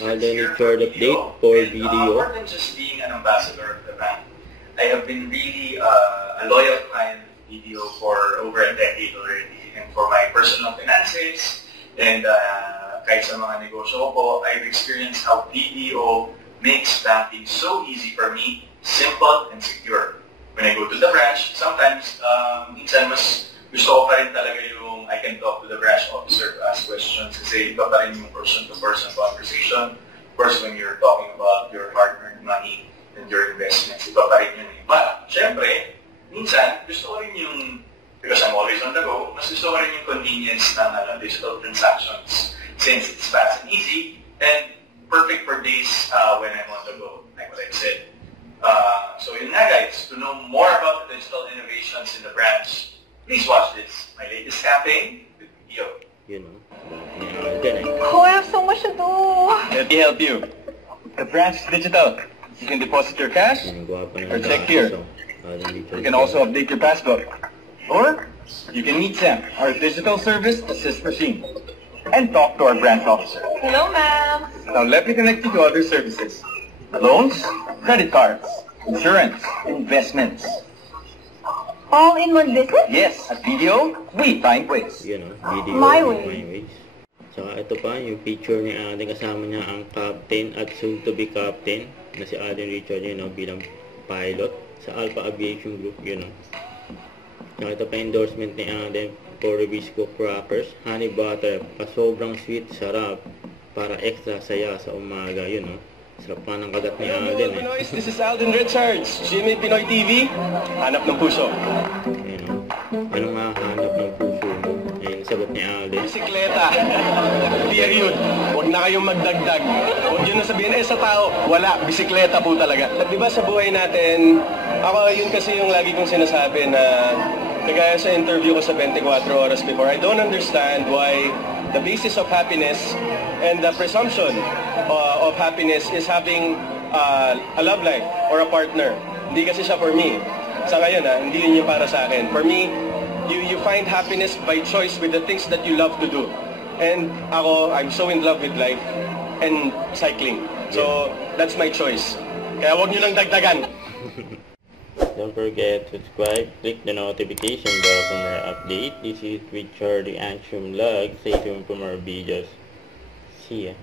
Then short update for video. More than just being an ambassador of the brand, I have been really a loyal client of BDO for over a decade already. And for my personal finances and kahit sa mga negosyo ko, I've experienced how BDO makes banking so easy for me, simple and secure. When I go to the branch, sometimes minsan mas gusto ko pa rin talaga yung I can talk to the branch officer to ask questions kasi iba pa rin yung person-to-person conversation. Of course, when you're talking about your hard-earned money and your investments, iba pa rin yun. But, syempre, minsan, gusto ko rin yung, because I'm always on the go, mas gusto ko rin yung convenience ng digital transactions since it's fast and easy and perfect for days when I'm on the go, like what I said. So yun nga guys, to know more about the digital innovations in the branch, please watch this, my latest campaign with BDO. You know, oh, I have so much to do. Let me help you. The branch is digital. You can deposit your cash or check here. You can also update your passbook. Or you can meet Sam, our digital service assist machine, and talk to our branch officer. Hello, ma'am. Now let me connect you to other services. Loans, credit cards, insurance, investments. All in one visit? Yes, at BDO, we find ways. You know, video My my way. ways. Saka ito pa, yung picture ni Alden, kasama niya ang captain at soon to be captain na si Alden Richard, you know, bilang pilot sa Alpha Aviation Group, you know. Saka ito pa endorsement ni Alden for Rubisco Crackers, honey butter, pa sobrang sweet, sarap, para extra saya sa umaga, you know. Sarap pa ng kagat ni Alden eh. Pinoy, this is Alden Richards, Jimmy Pinoy TV, hanap ng puso. You know, ano nga hanap ng puso mo? Ayun, sagot ni Alden. Bisikleta. Period. Huwag na kayong magdagdag. Huwag yun na sabihin, sa tao, wala, bisikleta po talaga. At diba sa buhay natin, ako yun kasi yung lagi kong sinasabi na kagaya sa interview ko sa 24 Oras before, I don't understand why the basis of happiness and the presumption of happiness is having a love life or a partner. Hindi kasi siya for me. Sa ngayon, hindi yun yung para sa akin. For me, you find happiness by choice with the things that you love to do. And ako, I'm so in love with life and cycling. So, that's my choice. Kaya huwag nyo lang dagdagan. Don't forget to subscribe, click the notification bell for more update. This is Richard the Action Vlog. Stay tuned for more videos. See ya.